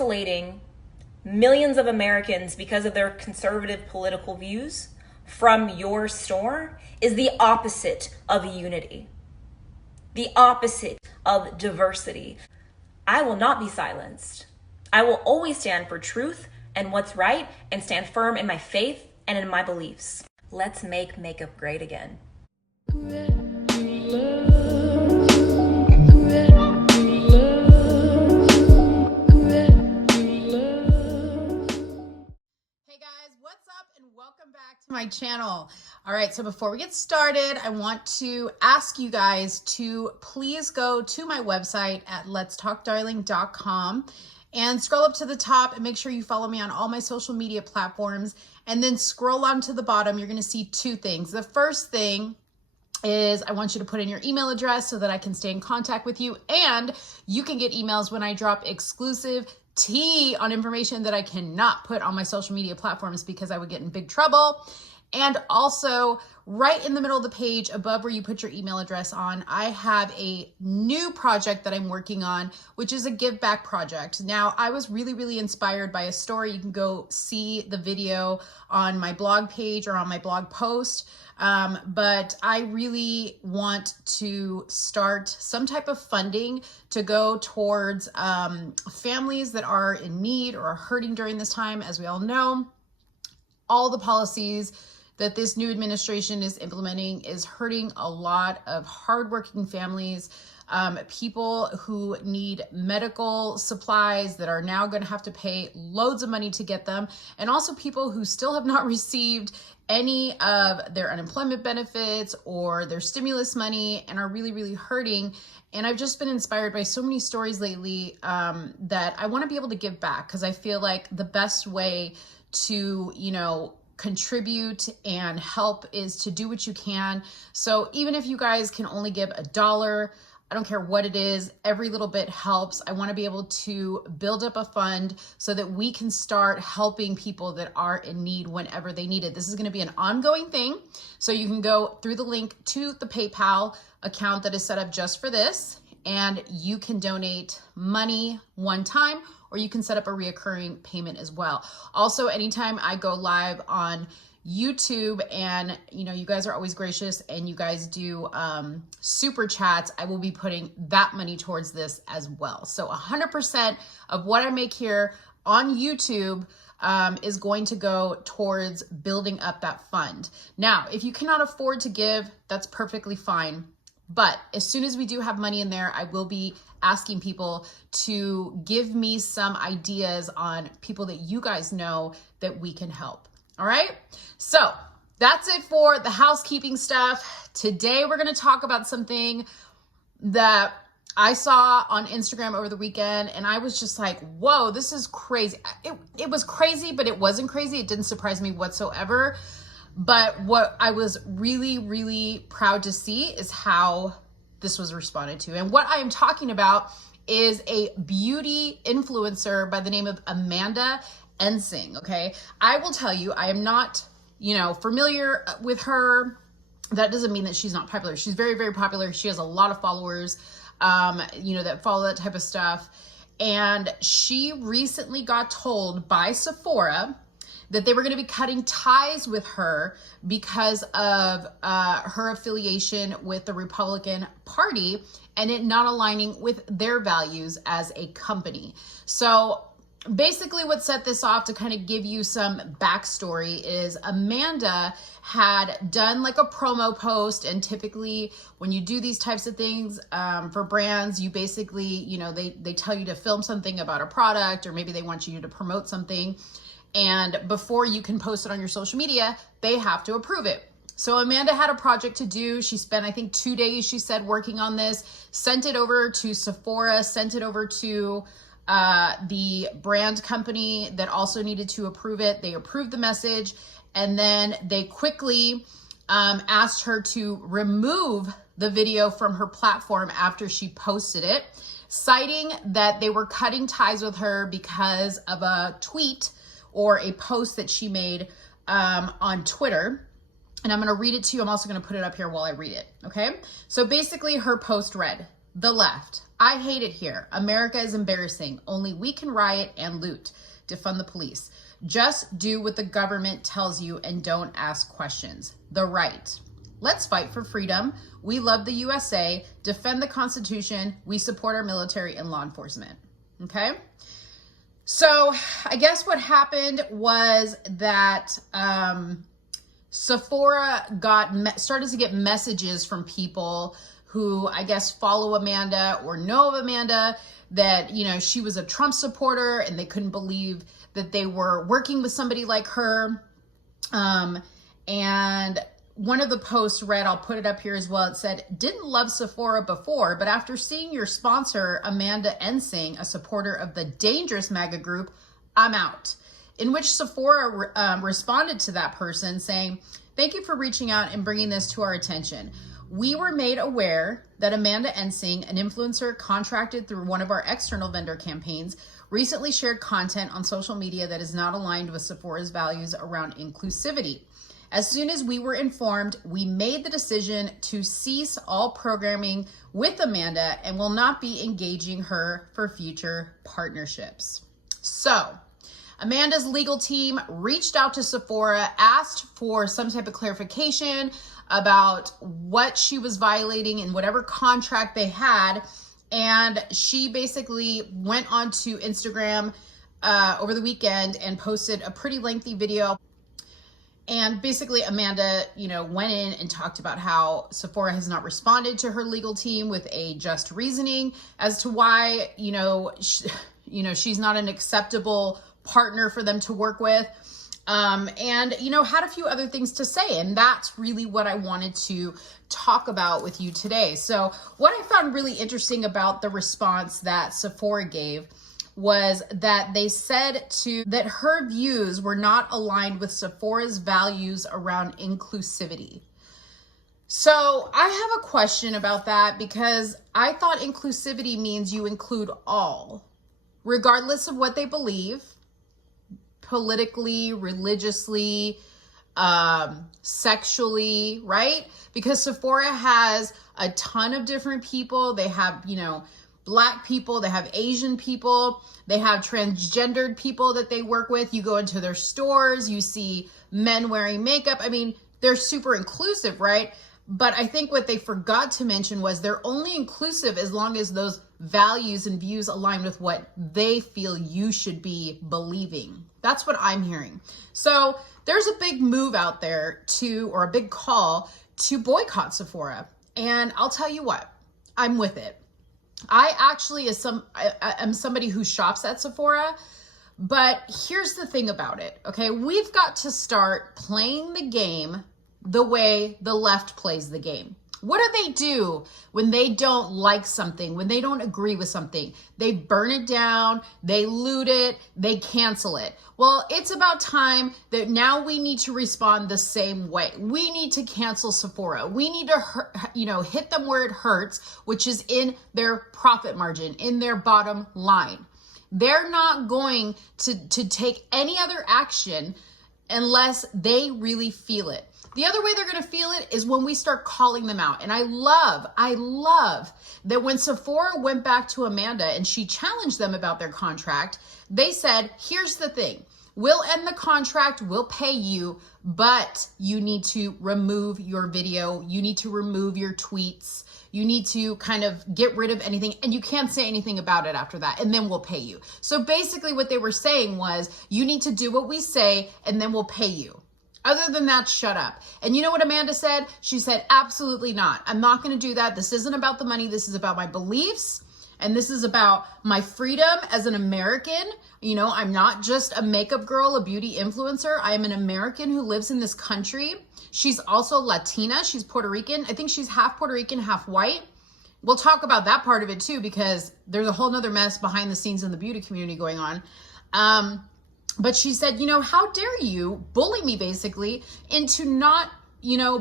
isolating millions of Americans because of their conservative political views from your store is the opposite of unity, the opposite of diversity. I will not be silenced. I will always stand for truth and what's right and stand firm in my faith and in my beliefs. Let's make makeup great again. Welcome back to my channel. All right, so before we get started, I want to ask you guys to please go to my website at letstalkdarling.com and scroll up to the top and make sure you follow me on all my social media platforms, and then scroll on to the bottom. You're going to see two things. The first thing is I want you to put in your email address so that I can stay in contact with you, and you can get emails when I drop exclusive tea on information that I cannot put on my social media platforms because I would get in big trouble. And also, right in the middle of the page above where you put your email address on, I have a new project that I'm working on, which is a give back project. Now, I was really inspired by a story. You can go see the video on my blog page or on my blog post. But I really want to start some type of funding to go towards families that are in need or are hurting during this time. As we all know, all the policies that this new administration is implementing is hurting a lot of hardworking families, people who need medical supplies that are now going to have to pay loads of money to get them, and also people who still have not received any of their unemployment benefits or their stimulus money and are really hurting. And I've just been inspired by so many stories lately that I want to be able to give back, because I feel like the best way to, contribute and help is to do what you can. So even if you guys can only give $1, I don't care what it is, every little bit helps. I want to be able to build up a fund so that we can start helping people that are in need whenever they need it. This is going to be an ongoing thing. So you can go through the link to the PayPal account that is set up just for this, and you can donate money one time, or you can set up a reoccurring payment as well. Also, anytime I go live on YouTube and you guys are always gracious and you guys do super chats, I will be putting that money towards this as well. So 100% of what I make here on YouTube is going to go towards building up that fund. Now, if you cannot afford to give, that's perfectly fine. But as soon as we do have money in there, I will be asking people to give me some ideas on people that you guys know that we can help. All right. So that's it for the housekeeping stuff. Today, we're going to talk about something that I saw on Instagram over the weekend, and I was just like, whoa, this is crazy. It was crazy, but it wasn't crazy. It didn't surprise me whatsoever. But what I was really proud to see is how this was responded to. And what I am talking about is a beauty influencer by the name of Amanda Ensing, okay? I will tell you, I am not, familiar with her. That doesn't mean that she's not popular. She's very popular. She has a lot of followers, that follow that type of stuff. And she recently got told by Sephora that they were going to be cutting ties with her because of her affiliation with the Republican Party and it not aligning with their values as a company. So basically what set this off, to kind of give you some backstory, is Amanda had done like a promo post, and typically when you do these types of things for brands, you basically, they tell you to film something about a product, or maybe they want you to promote something. And before you can post it on your social media, they have to approve it. So Amanda had a project to do. She spent, I think, 2 days, she said, working on this, sent it over to Sephora, sent it over to the brand company that also needed to approve it. They approved the message, and then they quickly asked her to remove the video from her platform after she posted it, citing that they were cutting ties with her because of a tweet or a post that she made on Twitter. And I'm going to read it to you. I'm also going to put it up here while I read it. Okay. So basically her post read, The left. I hate it here. America is embarrassing. Only we can riot and loot. Defund the police. Just do what the government tells you and don't ask questions. The right. Let's fight for freedom. We love the USA. Defend the Constitution. We support our military and law enforcement. Okay? So I guess what happened was that Sephora started to get messages from people who I guess follow Amanda or know of Amanda, that, you know, she was a Trump supporter and they couldn't believe that they were working with somebody like her. And one of the posts read, I'll put it up here as well. It said, didn't love Sephora before, but after seeing your sponsor, Amanda Ensing, a supporter of the dangerous MAGA group, I'm out. In which Sephora responded to that person saying, thank you for reaching out and bringing this to our attention. We were made aware that Amanda Ensing, an influencer contracted through one of our external vendor campaigns, recently shared content on social media that is not aligned with Sephora's values around inclusivity. As soon as we were informed, we made the decision to cease all programming with Amanda and will not be engaging her for future partnerships. So, Amanda's legal team reached out to Sephora, asked for some type of clarification about what she was violating in whatever contract they had. And she basically went onto Instagram over the weekend and posted a pretty lengthy video. And basically Amanda, you know, went in and talked about how Sephora has not responded to her legal team with a just reasoning as to why, she's not an acceptable partner for them to work with. And, had a few other things to say. And that's really what I wanted to talk about with you today. So what I found really interesting about the response that Sephora gave was that they said that her views were not aligned with Sephora's values around inclusivity. So I have a question about that, because I thought inclusivity means you include all, regardless of what they believe, politically, religiously, sexually, right? Because Sephora has a ton of different people. They have, Black people, they have Asian people, they have transgendered people that they work with. You go into their stores, you see men wearing makeup. I mean, they're super inclusive, right? But I think what they forgot to mention was they're only inclusive as long as those values and views align with what they feel you should be believing. That's what I'm hearing. So there's a big move out there or a big call to boycott Sephora. And I'll tell you what, I'm with it. I actually am somebody who shops at Sephora, but here's the thing about it, okay? We've got to start playing the game the way the left plays the game. What do they do when they don't like something, when they don't agree with something? They burn it down, they loot it, they cancel it. Well, it's about time that now we need to respond the same way. We need to cancel Sephora. We need to, hit them where it hurts, which is in their profit margin, in their bottom line. They're not going to take any other action unless they really feel it. The other way they're going to feel it is when we start calling them out. And I love that when Sephora went back to Amanda and she challenged them about their contract, they said, here's the thing. We'll end the contract, we'll pay you, but you need to remove your video. You need to remove your tweets. You need to kind of get rid of anything, and you can't say anything about it after that, and then we'll pay you. So basically what they were saying was, you need to do what we say, and then we'll pay you. Other than that, shut up. And you know what Amanda said? She said, absolutely not. I'm not going to do that. This isn't about the money. This is about my beliefs. And this is about my freedom as an American. I'm not just a makeup girl, a beauty influencer. I am an American who lives in this country. She's also Latina. She's Puerto Rican. I think she's half Puerto Rican, half white. We'll talk about that part of it too, because there's a whole nother mess behind the scenes in the beauty community going on. But she said, how dare you bully me basically into not,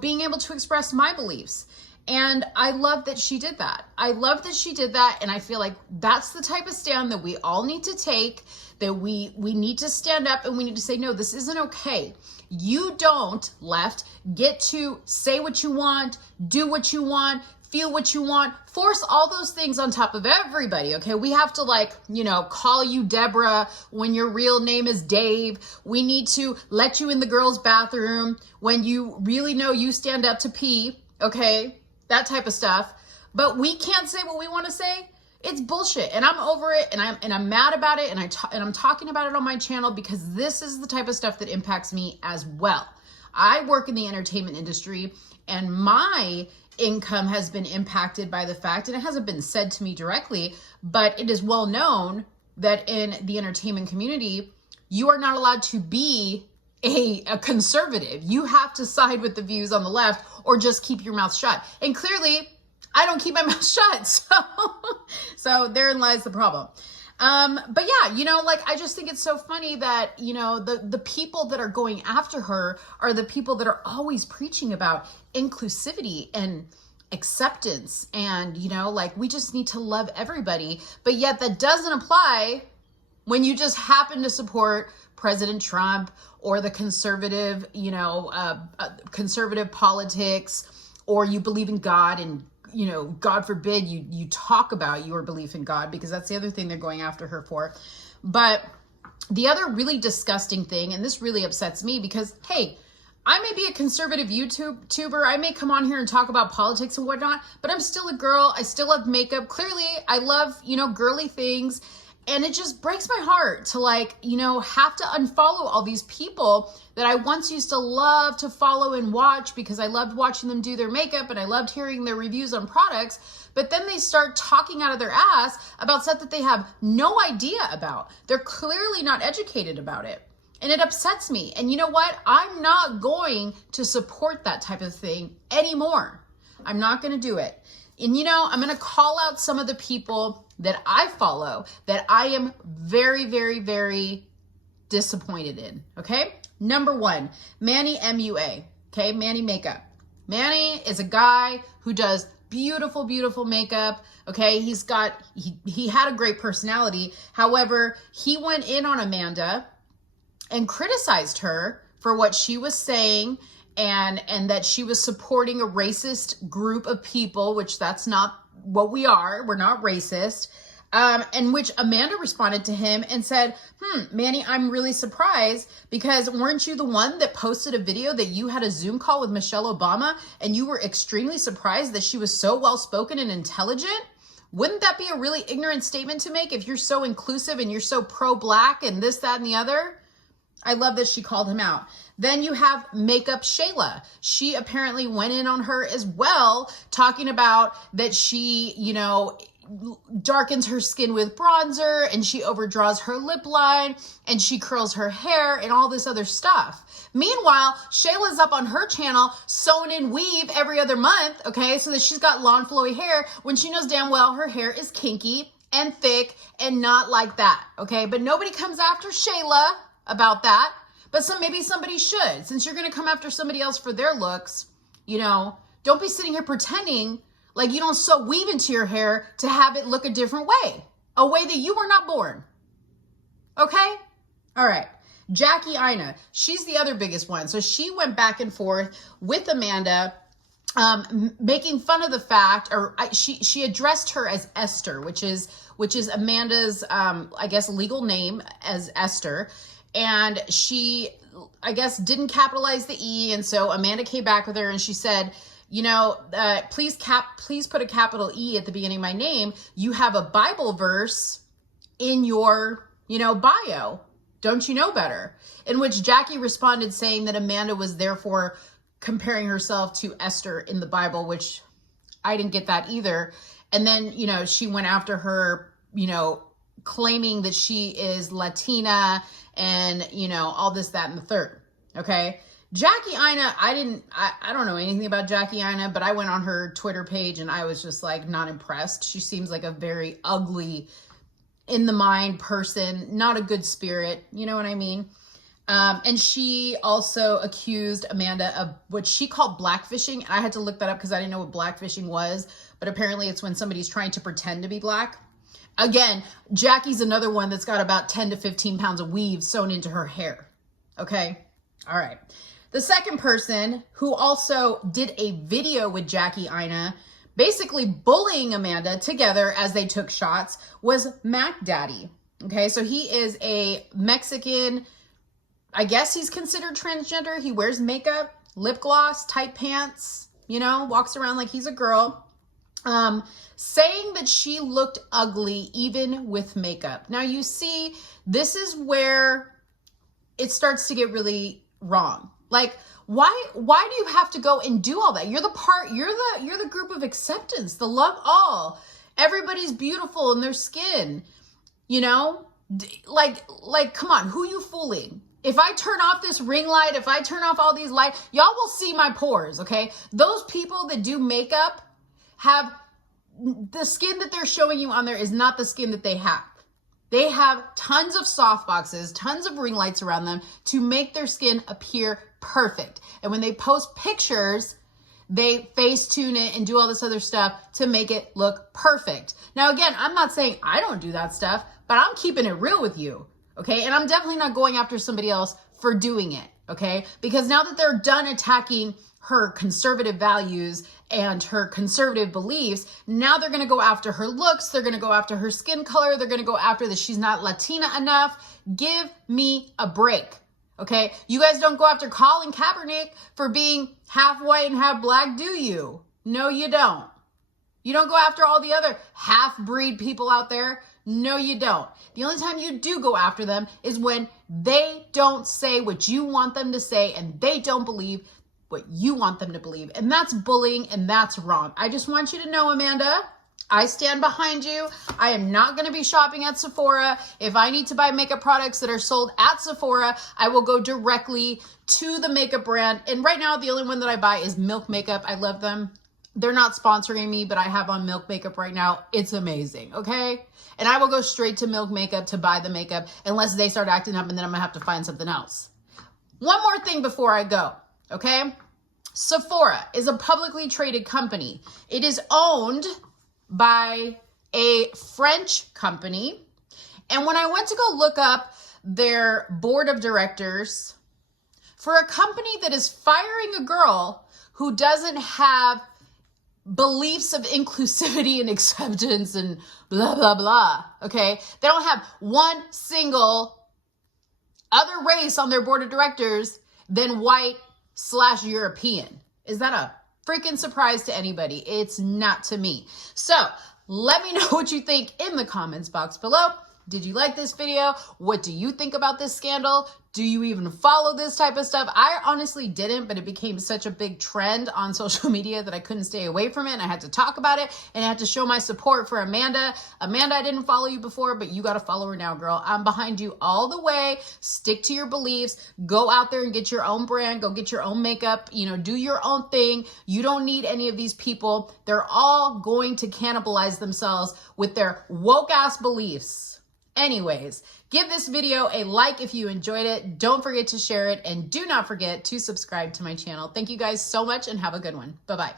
being able to express my beliefs. And I love that she did that. And I feel like that's the type of stand that we all need to take, that we need to stand up and we need to say, no, this isn't okay. You don't, left, get to say what you want, do what you want, feel what you want, force all those things on top of everybody, okay? We have to like, call you Deborah when your real name is Dave. We need to let you in the girls' bathroom when you really know you stand up to pee, okay? That type of stuff. But we can't say what we want to say. It's bullshit, and I'm over it, and I'm mad about it, and I'm talking about it on my channel because this is the type of stuff that impacts me as well. I work in the entertainment industry, and my income has been impacted by the fact, and it hasn't been said to me directly, but it is well known that in the entertainment community, you are not allowed to be a conservative. You have to side with the views on the left or just keep your mouth shut. And clearly, I don't keep my mouth shut. So therein lies the problem. But yeah, I just think it's so funny that, the people that are going after her are the people that are always preaching about inclusivity and acceptance. And, we just need to love everybody. But yet that doesn't apply when you just happen to support President Trump or the conservative, conservative politics, or you believe in God and God forbid you talk about your belief in God, because that's the other thing they're going after her for. But the other really disgusting thing, and this really upsets me because, hey, I may be a conservative YouTuber. I may come on here and talk about politics and whatnot, but I'm still a girl. I still love makeup. Clearly, I love, girly things. And it just breaks my heart to have to unfollow all these people that I once used to love to follow and watch because I loved watching them do their makeup and I loved hearing their reviews on products. But then they start talking out of their ass about stuff that they have no idea about. They're clearly not educated about it. And it upsets me. And you know what? I'm not going to support that type of thing anymore. I'm not going to do it. And I'm going to call out some of the people that I follow that I am very, very, very disappointed in. Okay. Number one, Manny MUA. Okay. Manny Makeup. Manny is a guy who does beautiful, beautiful makeup. Okay. He had a great personality. However, he went in on Amanda and criticized her for what she was saying and that she was supporting a racist group of people, which that's not what we are. We're not racist. And which Amanda responded to him and said, Manny, I'm really surprised because weren't you the one that posted a video that you had a Zoom call with Michelle Obama and you were extremely surprised that she was so well-spoken and intelligent? Wouldn't that be a really ignorant statement to make if you're so inclusive and you're so pro-black and this, that, and the other? I love that she called him out. Then you have Makeup Shayla. She apparently went in on her as well, talking about that she, darkens her skin with bronzer and she overdraws her lip line and she curls her hair and all this other stuff. Meanwhile, Shayla's up on her channel sewn in weave every other month, okay, so that she's got long flowy hair when she knows damn well her hair is kinky and thick and not like that, okay? But nobody comes after Shayla about that, but maybe somebody should. Since you're going to come after somebody else for their looks, don't be sitting here pretending like you don't sew weave into your hair to have it look a different way, a way that you were not born. Okay? All right. Jackie Ina, she's the other biggest one. So she went back and forth with Amanda, making fun of the fact, she addressed her as Esther, which is Amanda's, I guess, legal name as Esther. And she, I guess, didn't capitalize the E. And so Amanda came back with her and she said, please put a capital E at the beginning of my name. You have a Bible verse in your, bio. Don't you know better? In which Jackie responded saying that Amanda was therefore comparing herself to Esther in the Bible, which I didn't get that either. And then, she went after her, claiming that she is Latina and, all this, that, and the third. Okay. Jackie Ina, I don't know anything about Jackie Ina, but I went on her Twitter page and I was just not impressed. She seems like a very ugly, in the mind person, not a good spirit. You know what I mean? And she also accused Amanda of what she called blackfishing. I had to look that up because I didn't know what blackfishing was, but apparently it's when somebody's trying to pretend to be black. Again, Jackie's another one that's got about 10 to 15 pounds of weave sewn into her hair. Okay. All right. The second person who also did a video with Jackie Ina, basically bullying Amanda together as they took shots was Mac Daddy. Okay, so he is a Mexican, I guess he's considered transgender. He wears makeup, lip gloss, tight pants, you know, walks around like he's a girl. Saying that she looked ugly even with makeup. Now you see, this is where it starts to get really wrong. Like, why do you have to go and do all that? You're the group of acceptance, the love all. Everybody's beautiful in their skin. You know? Like come on, who you fooling? If I turn off this ring light, if I turn off all these lights, y'all will see my pores, okay? Those people that do makeup have the skin that they're showing you on there is not the skin that they have. They have tons of soft boxes, tons of ring lights around them to make their skin appear perfect. And when they post pictures, they face tune it and do all this other stuff to make it look perfect. Now, again, I'm not saying I don't do that stuff, but I'm keeping it real with you, okay? And I'm definitely not going after somebody else for doing it, okay? Because now that they're done attacking her conservative values and her conservative beliefs, now they're gonna go after her looks, they're gonna go after her skin color, they're gonna go after that she's not Latina enough. Give me a break, okay? You guys don't go after Colin Kaepernick for being half white and half black, do you? No, you don't. You don't go after all the other half-breed people out there. No, you don't. The only time you do go after them is when they don't say what you want them to say and they don't believe what you want them to believe. And that's bullying and that's wrong. I just want you to know, Amanda, I stand behind you. I am not going to be shopping at Sephora. If I need to buy makeup products that are sold at Sephora, I will go directly to the makeup brand. And right now, the only one that I buy is Milk Makeup. I love them. They're not sponsoring me, but I have on Milk Makeup right now. It's amazing, okay? And I will go straight to Milk Makeup to buy the makeup unless they start acting up and then I'm gonna have to find something else. One more thing before I go, okay? Sephora is a publicly traded company. It is owned by a French company. And when I went to go look up their board of directors, for a company that is firing a girl who doesn't have beliefs of inclusivity and acceptance and blah, blah, blah, okay? They don't have one single other race on their board of directors than white/European. Is that a freaking surprise to anybody? It's not to me. So let me know what you think in the comments box below. Did you like this video? What do you think about this scandal? Do you even follow this type of stuff? I honestly didn't, but it became such a big trend on social media that I couldn't stay away from it, and I had to talk about it, and I had to show my support for Amanda. Amanda, I didn't follow you before, but you got to follow her now, girl. I'm behind you all the way. Stick to your beliefs. Go out there and get your own brand. Go get your own makeup. You know, do your own thing. You don't need any of these people. They're all going to cannibalize themselves with their woke-ass beliefs. Anyways, give this video a like if you enjoyed it. Don't forget to share it, and do not forget to subscribe to my channel. Thank you guys so much and have a good one. Bye-bye.